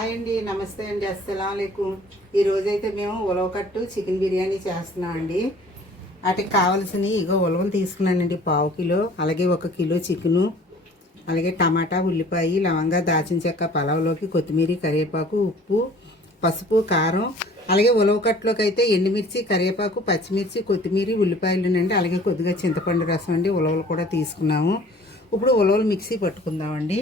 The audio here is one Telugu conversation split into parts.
హాయ్ అండి నమస్తే అండి అస్సలం ఈరోజైతే రోజైతే మేము ఉలవకట్టు చికెన్ బిర్యానీ చేస్తున్నాం అండి. వాటికి కావాల్సినవి ఇగో ఉలవలు తీసుకున్నానండి పావు కిలో అలాగే ఒక కిలో చికెను అలాగే టమాటా ఉల్లిపాయ లవంగా దాచిన చెక్క పలావ్లోకి కొత్తిమీర కరివేపాకు ఉప్పు పసుపు కారం అలాగే ఉలవకట్టులోకి అయితే ఎండుమిర్చి కరివేపాకు పచ్చిమిర్చి కొత్తిమీర ఉల్లిపాయలునండి అలాగే కొద్దిగా చింతపండు రసం అండి ఉలవలు కూడా తీసుకున్నాము. ఇప్పుడు ఉలవలు మిక్సీ పట్టుకుందామండి.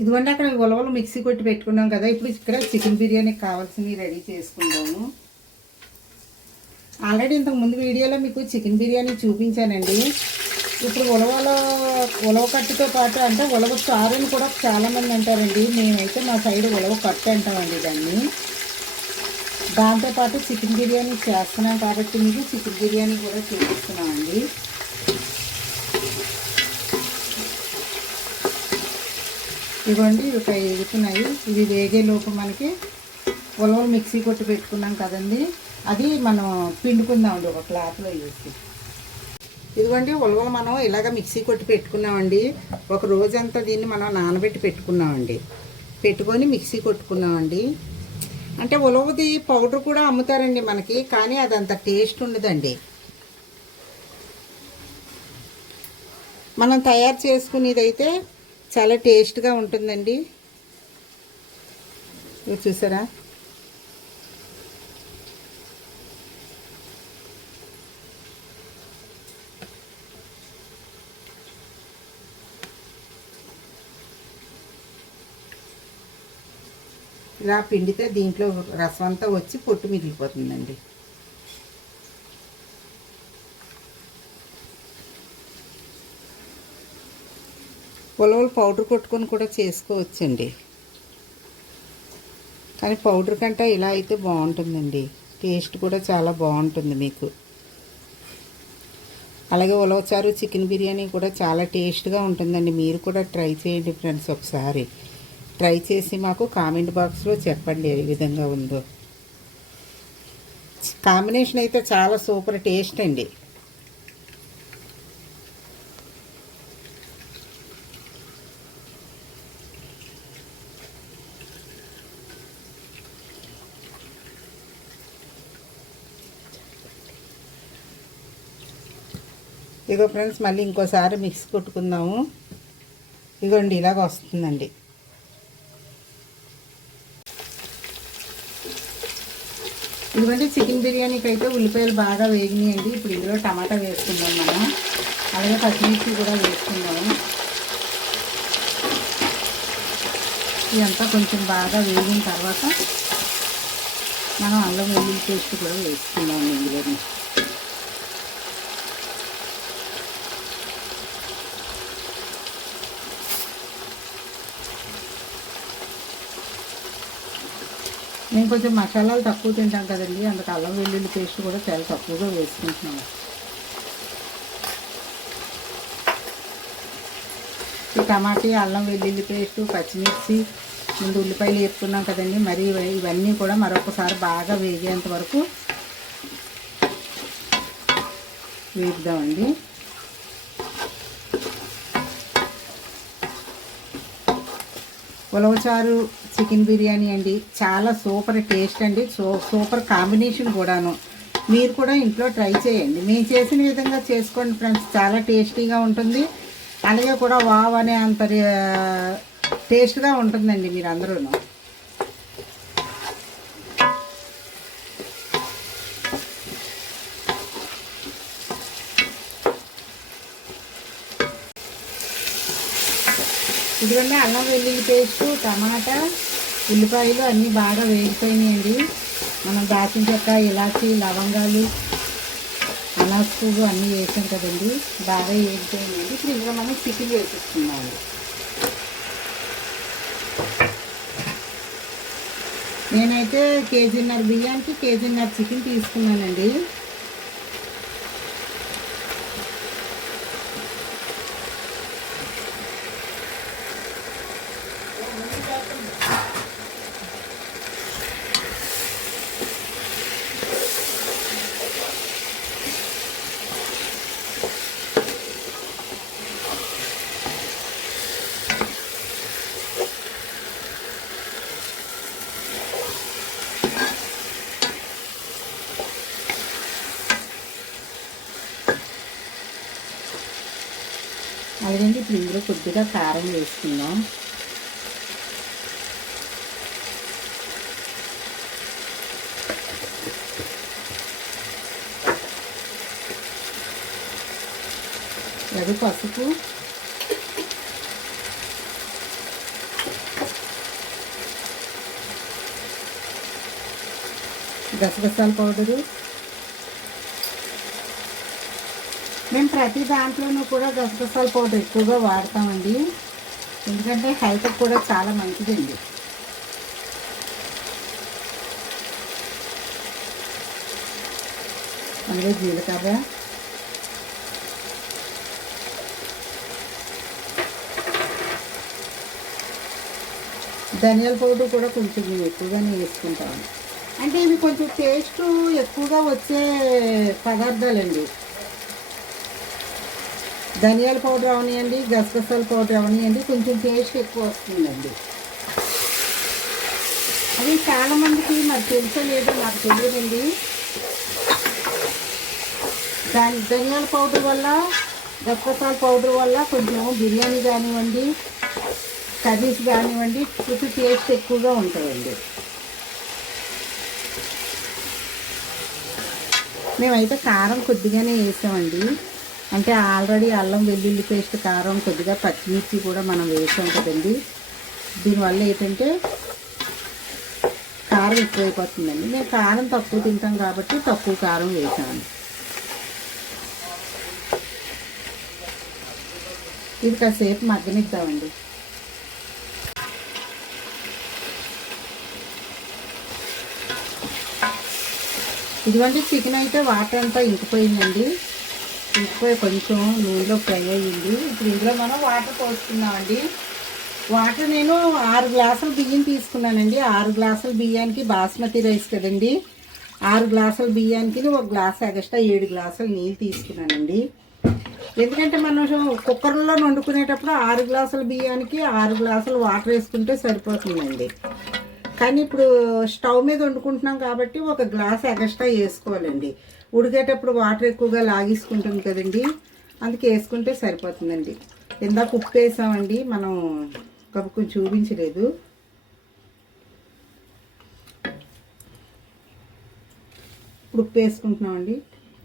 ఇదిగోండి అక్కడ ఉలవలు మిక్సీ కొట్టి పెట్టుకున్నాం కదా. ఇప్పుడు ఇక్కడ చికెన్ బిర్యానీకి కావాల్సినవి రెడీ చేసుకుందాము. ఆల్రెడీ ఇంతకు ముందు వీడియోలో మీకు చికెన్ బిర్యానీ చూపించానండి. ఇప్పుడు ఉలవలో ఉలవ కట్టుతో పాటు అంటే ఉలవ చారుని కూడా చాలామంది అంటారండి. మేమైతే మా సైడ్ ఉలవ కట్టు అంటామండి దాన్ని. దాంతోపాటు చికెన్ బిర్యానీ చేస్తున్నాం కాబట్టి మీకు చికెన్ బిర్యానీ కూడా చూపిస్తున్నామండి. ఇవ్వండి ఇవి ఒక ఎగుతున్నాయి ఇవి వేగేలోపు మనకి ఉలవలు మిక్సీ కొట్టి పెట్టుకున్నాం కదండి. అది మనం పిండుకుందామండి ఒక క్లాత్లో వేసి. ఇదిగోండి ఉలవలు మనం ఇలాగ మిక్సీ కొట్టి పెట్టుకున్నామండి. ఒక రోజంతా దీన్ని మనం నానబెట్టి పెట్టుకున్నామండి. పెట్టుకొని మిక్సీ కొట్టుకున్నామండి. అంటే ఉలవది పౌడర్ కూడా అమ్ముతారండి మనకి కానీ అది అంత టేస్ట్ ఉండదండి. మనం తయారు చేసుకునేదైతే చాలా టేస్ట్గా ఉంటుందండి. చూసారా? ఇలా పిండితే దీంట్లో రసం అంతా వచ్చి పొట్టు మిగిలిపోతుందండి. ఉలవలు పౌడర్ కొట్టుకొని కూడా చేసుకోవచ్చండి. కానీ పౌడర్ కంటే ఇలా అయితే బాగుంటుందండి. టేస్ట్ కూడా చాలా బాగుంటుంది మీకు. అలాగే ఉలవచారు చికెన్ బిర్యానీ కూడా చాలా టేస్ట్గా ఉంటుందండి. మీరు కూడా ట్రై చేయండి ఫ్రెండ్స్ ఒకసారి. ట్రై చేసి మాకు కామెంట్ బాక్స్లో చెప్పండి ఏ విధంగా ఉందో. కాంబినేషన్ అయితే చాలా సూపర్ టేస్ట్ అండి. ఇగో ఫ్రెండ్స్ మళ్ళీ ఇంకోసారి మిక్స్ కొట్టుకుందాము. ఇగోండి ఇలాగ వస్తుందండి. ఇదిగోండి చికెన్ బిర్యానీకి అయితే ఉల్లిపాయలు బాగా వేగినాయండి. ఇప్పుడు ఇందులో టమాటా వేసుకుందాం మనం. అలాగే పచ్చిమిర్చి కూడా వేసుకుందాము. ఇదంతా కొంచెం బాగా వేగిన తర్వాత మనం అల్లం వెల్లుల్లి పేస్ట్ కూడా వేసుకుందాం ఇందులో నేను కొంచెం మసాలాలు తక్కువ తింటాం కదండి. అందుకు అల్లం వెల్లుల్లి పేస్ట్ కూడా చాలా తక్కువగా వేసుకుంటున్నాను ఈ టమాటీ అల్లం వెల్లుల్లి పేస్ట్ పచ్చిమిర్చి ముందు ఉల్లిపాయలు వేసుకున్నాం కదండి. మరి ఇవ- ఇవన్నీ కూడా మరొకసారి బాగా వేగేంత వరకు వేపుదామండి. ఉలవచారు చికెన్ బిర్యానీ అండి. చాలా సూపర్ టేస్ట్ అండి. సో సూపర్ కాంబినేషన్ కూడాను. మీరు కూడా ఇంట్లో ట్రై చేయండి. మేము చేసిన విధంగా చేసుకోండి ఫ్రెండ్స్. చాలా టేస్టీగా ఉంటుంది. అలాగే కూడా వావ్ అనే అంత టేస్ట్గా ఉంటుందండి మీరు అందరూ ఇదిగోండి అల్లం వెల్లుల్లి పేస్టు టమాటా ఉల్లిపాయలు అన్నీ బాగా వేగిపోయినాయండి. మనం దాచిన చెక్క ఇలాచి లవంగాలు అనాస్ పువ్వు అన్నీ వేసాం కదండి. బాగా వేగిపోయినాయండి. ఇప్పుడు ఇంకా మనం చికెన్ వేసేస్తున్నాము నేనైతే కేజీన్నర బియ్యానికి కేజీన్నర చికెన్ తీసుకున్నానండి. కొద్దిగా కారం వేసుకుందాం. అది పసుపు. గసగసాల పౌడరు. మేము ప్రతి దాంట్లోనూ కూడా గసగసాల పౌడర్ ఎక్కువగా వాడతామండి. ఎందుకంటే హెల్త్ కూడా చాలా మంచిదండి. అలాగే జీలకర్ర. ధనియాల పౌడర్ కూడా కొంచెం మేము ఎక్కువగానే వేసుకుంటాము అంటే ఇవి కొంచెం టేస్ట్ ఎక్కువగా వచ్చే పదార్థాలండి. ధనియాల పౌడర్ అవనియండి గసగసాల పౌడర్ అవనియండి కొంచెం టేస్ట్ ఎక్కువ వస్తుందండి. అది చాలామందికి మాకు తెలుసో లేదో నాకు తెలియదండి. దాని ధనియాల పౌడర్ వల్ల గసగసాల పౌడర్ వల్ల కొంచెం బిర్యానీ కానివ్వండి కర్రీస్ కానివ్వండి కొంచెం టేస్ట్ ఎక్కువగా ఉంటుందండి మేమైతే కారం కొద్దిగానే వేసామండి. అంటే ఆల్రెడీ అల్లం వెల్లుల్లి పేస్ట్ కారం కొద్దిగా పచ్చిమిర్చి కూడా మనం వేసాం కదండి దీనివల్ల ఏంటంటే కారం ఎక్కువైపోతుందండి. మేము కారం తక్కువ తింటాం కాబట్టి తక్కువ కారం వేసాను. ఇది కాసేపు మగ్గనిద్దామండి. ఇదిగోండి చికెన్ అయితే వాటర్ అంతా ఇంకిపోయిందండి. ఉప్పు కొంచెం నూనెలో ఫ్రై అయ్యింది. ఇప్పుడు ఇందులో మనం వాటర్ పోసుకున్నామండి వాటర్ నేను ఆరు గ్లాసులు బియ్యం తీసుకున్నానండి. ఆరు గ్లాసుల బియ్యానికి బాస్మతి రైస్ కదండి. ఆరు గ్లాసుల బియ్యానికి ఒక గ్లాస్ ఎగస్ట్రా ఏడు గ్లాసులు నీళ్ళు తీసుకున్నానండి. ఎందుకంటే మనం కుక్కర్లో వండుకునేటప్పుడు ఆరు గ్లాసుల బియ్యానికి ఆరు గ్లాసులు వాటర్ వేసుకుంటే సరిపోతుందండి. కానీ ఇప్పుడు స్టవ్ మీద వండుకుంటున్నాం కాబట్టి ఒక గ్లాస్ ఎగస్ట్రా వేసుకోవాలండి. ఉడికేటప్పుడు వాటర్ ఎక్కువగా లాగేసుకుంటుంది కదండి. అందుకే వేసుకుంటే సరిపోతుందండి. ఇందాక ఉప్పు వేసామండి మనం కప్పుకు చూపించలేదు. ఇప్పుడు ఉప్పు వేసుకుంటున్నామండి.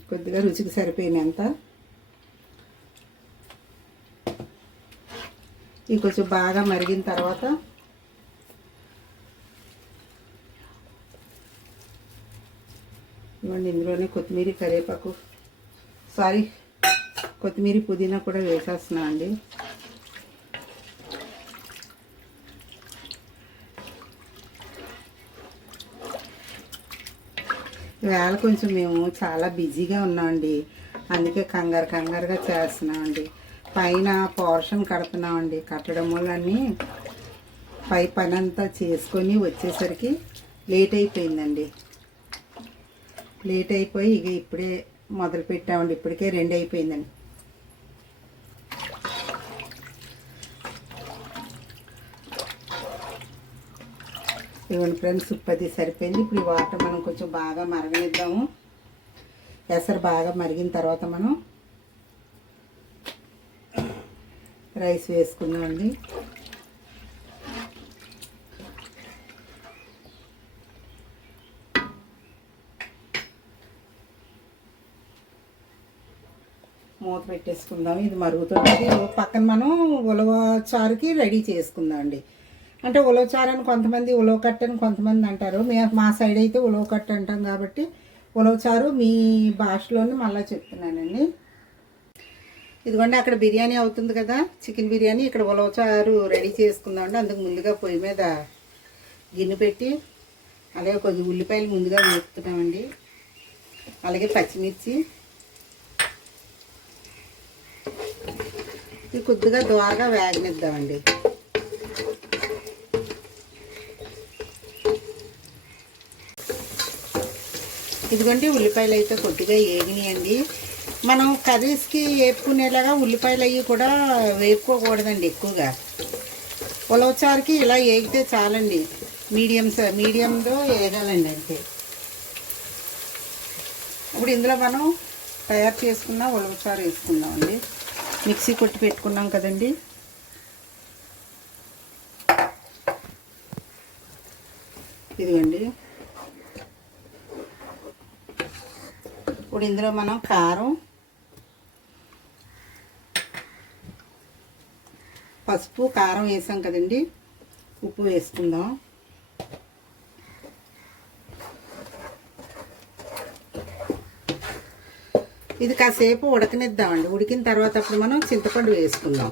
కొద్దిగా రుచికి సరిపోయినంత. ఇది కొంచెం బాగా మరిగిన తర్వాత ఇవ్వండి ఇందులోనే కొత్తిమీర కరివేపాకు. సారీ కొత్తిమీర పుదీనా కూడా వేసేస్తున్నా అండి. వేళ కొంచెం మేము చాలా బిజీగా ఉన్నామండి అందుకే కంగారు కంగారుగా చేస్తున్నామండి పైన పోర్షన్ కడుతున్నామండి కట్టడం వల్లన్నీ పై పని అంతా చేసుకొని వచ్చేసరికి లేట్ అయిపోయిందండి. లేట్ అయిపోయి ఇక ఇప్పుడే మొదలు పెట్టామండి. ఇప్పటికే రెండు అయిపోయిందండి. ఇవ్వండి ఫ్రెండ్స్ ఉప్పు అది సరిపోయింది. ఇప్పుడు ఈ వాటర్ మనం కొంచెం బాగా మరగనిద్దాము. ఎసరు బాగా మరిగిన తర్వాత మనం రైస్ వేసుకుందామండి. పెట్టేసుకుందాం. ఇది మరుగుతుంది పక్కన మనం ఉలవ చారుకి రెడీ చేసుకుందాం అండి అంటే ఉలవ చారు అని కొంతమంది ఉలవ కట్ట అని కొంతమంది అంటారు. మే మా సైడ్ అయితే ఉలవ కట్ట అంటాం కాబట్టి ఉలవ చారు మీ భాషలోనే మళ్ళీ చెప్తున్నానండి. ఇదిగోండి అక్కడ బిర్యానీ అవుతుంది కదా. చికెన్ బిర్యానీ ఇక్కడ ఉలవ చారు రెడీ చేసుకుందామండి. అందుకు ముందుగా పొయ్యి మీద గిన్నె పెట్టి అలాగే కొద్ది ఉల్లిపాయలు ముందుగా వేస్తున్నామండి అలాగే పచ్చిమిర్చి. ఇది కొద్దిగా దోరగా వేగనిద్దామండి. ఇదిగోండి ఉల్లిపాయలు అయితే కొద్దిగా వేగినాయండి మనం కర్రీస్కి వేపుకునేలాగా ఉల్లిపాయలు అవి కూడా వేపుకోకూడదండి ఎక్కువగా. ఉలవచారుకి ఇలా వేగితే చాలండి. మీడియం మీడియంలో వేగాలండి అంతే. ఇప్పుడు ఇందులో మనం తయారు చేసుకున్న ఉలవచారు వేసుకుందామండి. మిక్సీ కొట్టి పెట్టుకున్నాం కదండి. ఇదిగోండి. ఇప్పుడు ఇందులో మనం కారం పసుపు కారం వేసాం కదండి. ఉప్పు వేసుకుందాం. ఇది కాసేపు ఉడకనిద్దామండి. ఉడికిన తర్వాత అప్పుడు మనం చింతపండు వేసుకుందాం.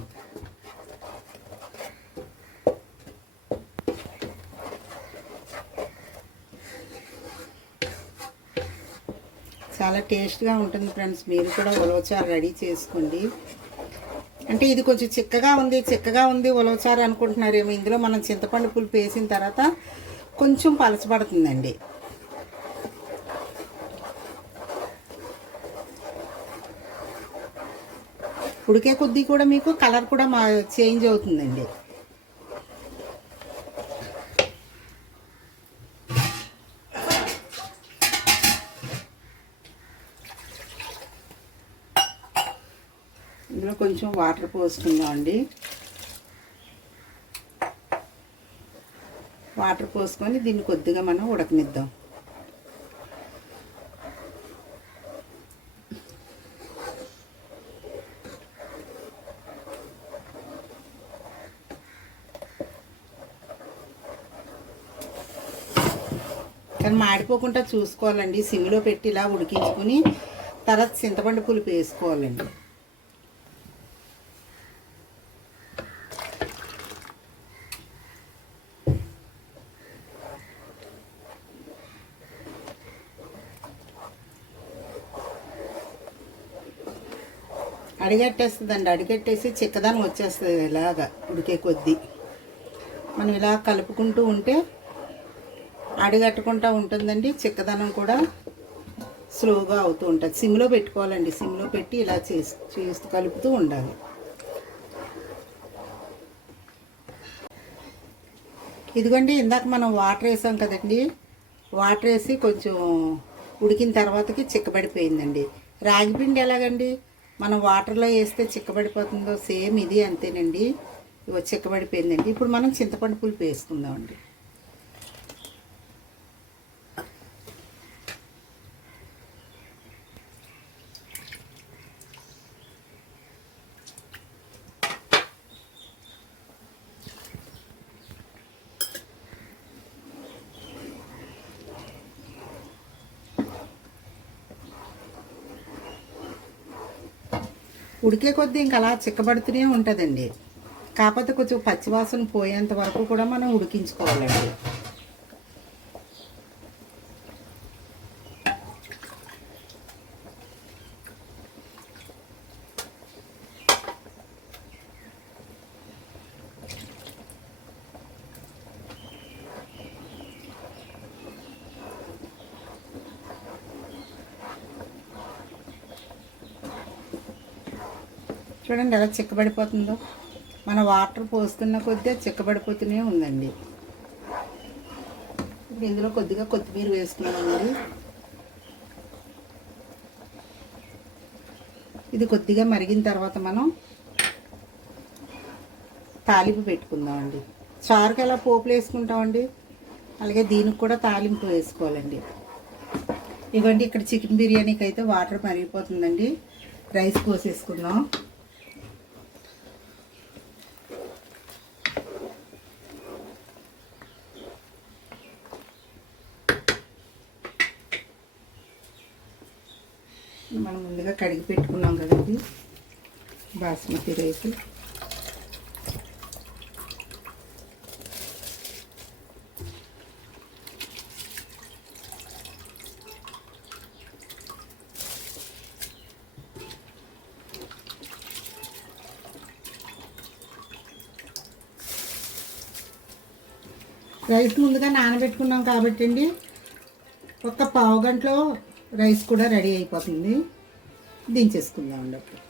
చాలా టేస్ట్గా ఉంటుంది ఫ్రెండ్స్. మీరు కూడా ఉలవచారు రెడీ చేసుకోండి. అంటే ఇది కొంచెం చిక్కగా ఉంది చిక్కగా ఉంది ఉలవచారు అనుకుంటున్నారేమో. ఇందులో మనం చింతపండు పులుపు వేసిన తర్వాత కొంచెం పలచబడుతుందండి. ఉడికే కొద్దీ కూడా మీకు కలర్ కూడా మా చేంజ్ అవుతుందండి. ఇందులో కొంచెం వాటర్ పోసుకుందాం అండి. వాటర్ పోసుకొని దీన్ని కొద్దిగా మనం ఉడకనిద్దాం. కానీ మాడిపోకుండా చూసుకోవాలండి. సిమ్లో పెట్టి ఇలా ఉడికించుకుని తర్వాత చింతపండు పులుపు వేసుకోవాలండి. అడిగట్టేస్తుందండి. అడిగట్టేసి చిక్కదనం వచ్చేస్తుంది ఇలాగా ఉడికే కొద్దీ. మనం ఇలా కలుపుకుంటూ ఉంటే అడిగట్టుకుంటూ ఉంటుందండి. చిక్కదనం కూడా స్లోగా అవుతూ ఉంటుంది. సిమ్లో పెట్టుకోవాలండి. సిమ్లో పెట్టి ఇలా చేసి చేస్తూ కలుపుతూ ఉండాలి. ఇదిగోండి ఇందాక మనం వాటర్ వేసాం కదండి. వాటర్ వేసి కొంచెం ఉడికిన తర్వాతకి చిక్కబడిపోయిందండి. రాగిపిండి ఎలాగండి? మనం వాటర్లో వేస్తే చిక్కబడిపోతుందో సేమ్ ఇది అంతేనండి. చిక్కబడిపోయిందండి. ఇప్పుడు మనం చింతపండు పులుపు వేసుకుందామండి. ఉడికే కొద్దీ ఇంకా అలా చిక్కబడుతూనే ఉంటుందండి. కాకపోతే కొంచెం పచ్చివాసన పోయేంత వరకు కూడా మనం ఉడికించుకోవాలండి. చూడండి ఎలా చిక్కబడిపోతుందో. మన వాటర్ పోస్తున్న కొద్దీ చిక్కబడిపోతూనే ఉందండి. ఇప్పుడు ఇందులో కొద్దిగా కొత్తిమీర వేసుకున్నామండి. ఇది కొద్దిగా మరిగిన తర్వాత మనం తాలింపు పెట్టుకుందామండి. చారుకి ఎలా పోపులు వేసుకుంటామండి? అలాగే దీనికి కూడా తాలింపు వేసుకోవాలండి. ఇవ్వండి ఇక్కడ చికెన్ బిర్యానీకి అయితే వాటర్ మరిగిపోతుందండి. రైస్ పోసేసుకుందాం. మనం ముందుగా కడిగి పెట్టుకున్నాం కదండి బాస్మతి రైస్. రైస్ ముందుగా నానబెట్టుకున్నాం కాబట్టి అండి. ఒక పావు గంటలో రైస్ కూడా రెడీ అయిపోతుంది. దించేసుకుందాం అప్పుడు.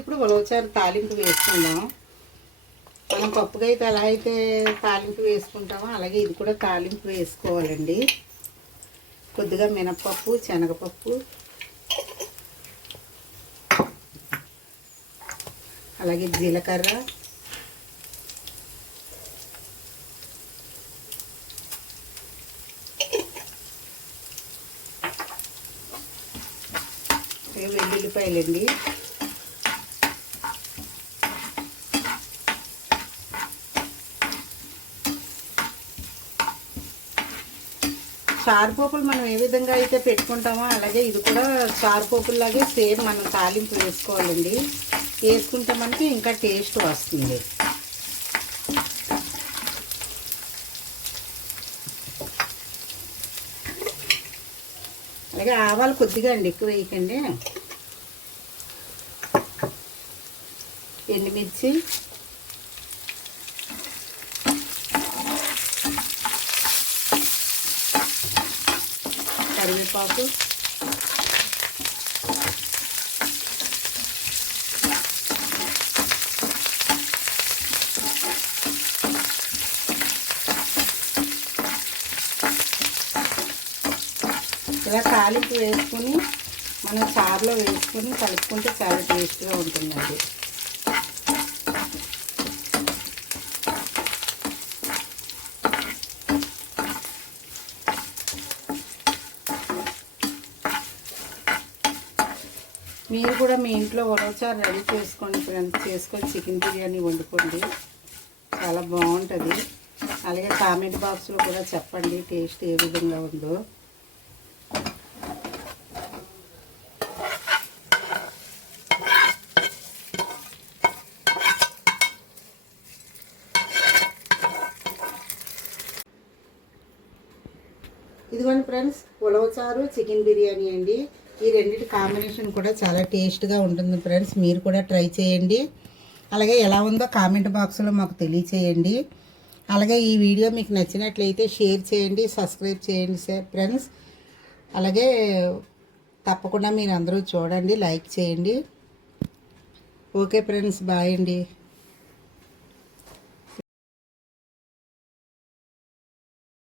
ఇప్పుడు ఉలవచారు తాలింపు వేసుకుందాం. మనం పప్పుగా అయితే ఎలా అయితే తాలింపు వేసుకుంటామో అలాగే ఇది కూడా తాలింపు వేసుకోవాలండి. కొద్దిగా మినపప్పు శనగపప్పు. అలాగే జీలకర్ర. వెల్లుల్లిపాయలండి. చారుపోపులు మనం ఏ విధంగా అయితే పెట్టుకుంటామో అలాగే ఇది కూడా చారుపోపుల్లాగే సేమ్ మనం తాలింపు వేసుకోవాలండి. వేసుకుంటే మనకి ఇంకా టేస్ట్ వస్తుంది. అలాగే ఆవాలు కొద్దిగా అండి ఎక్కువ వేయకండి. ఎండుమిర్చి. కరివేపాకు ఇలా తాలింపు వేసుకుని మనం చారులో వేసుకుని కలుపుకుంటే చాలా టేస్ట్గా ఉంటుందండి. మీరు కూడా మీ ఇంట్లో ఉలవచారు రెడీ చేసుకోండి ఫ్రెండ్స్. చేసుకొని చికెన్ బిర్యానీ వండుకోండి. చాలా బాగుంటుంది. అలాగే కామెంట్ బాక్స్లో కూడా చెప్పండి టేస్ట్ ఏ విధంగా ఉందో. ఇదిగోండి ఫ్రెండ్స్ ఉలవచారు చికెన్ బిర్యానీ అండి. ఈ రెండింటి కాంబినేషన్ కూడా చాలా టేస్ట్గా ఉంటుంది ఫ్రెండ్స్. మీరు కూడా ట్రై చేయండి. అలాగే ఎలా ఉందో కామెంట్ బాక్స్లో మాకు తెలియచేయండి. అలాగే ఈ వీడియో మీకు నచ్చినట్లయితే షేర్ చేయండి సబ్స్క్రైబ్ చేయండి సార్ ఫ్రెండ్స్. అలాగే తప్పకుండా మీరు అందరూ చూడండి లైక్ చేయండి. ఓకే ఫ్రెండ్స్ బాయ్ అండి.